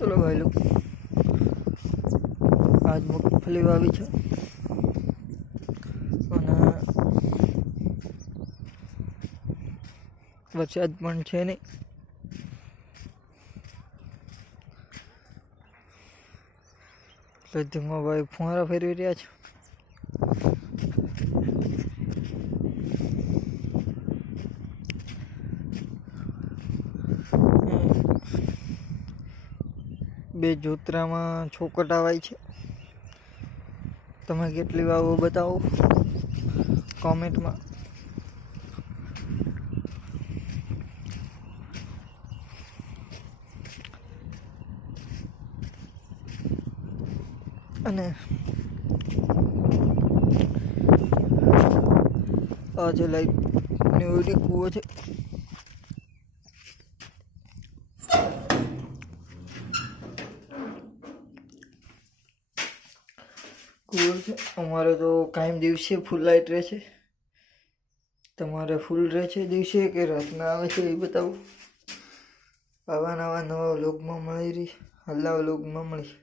चलो भाई लोग, आज मूंगफली वावी છે અને વરસાદ પણ છે નહીં. એટલે ધીમો ભાઈ ફુવારા ફેરવી રહ્યા છે. બે જોતરામાં છોકટ આવાય છે. તમે કેટલી વાવો બતાવો કોમેન્ટમાં. અને આ જે લાઈટની ઓલી કૂવો છે, કૂવો છે અમારે તો કાયમ દિવસે ફૂલ લાઈટ રહે છે. તમારે ફૂલ રહે છે દિવસે કે રાતના આવે છે એ બતાવો. આવા નવા વ્લોગમાં મળી રહી, હલ્લા વ્લોગમાં મળી.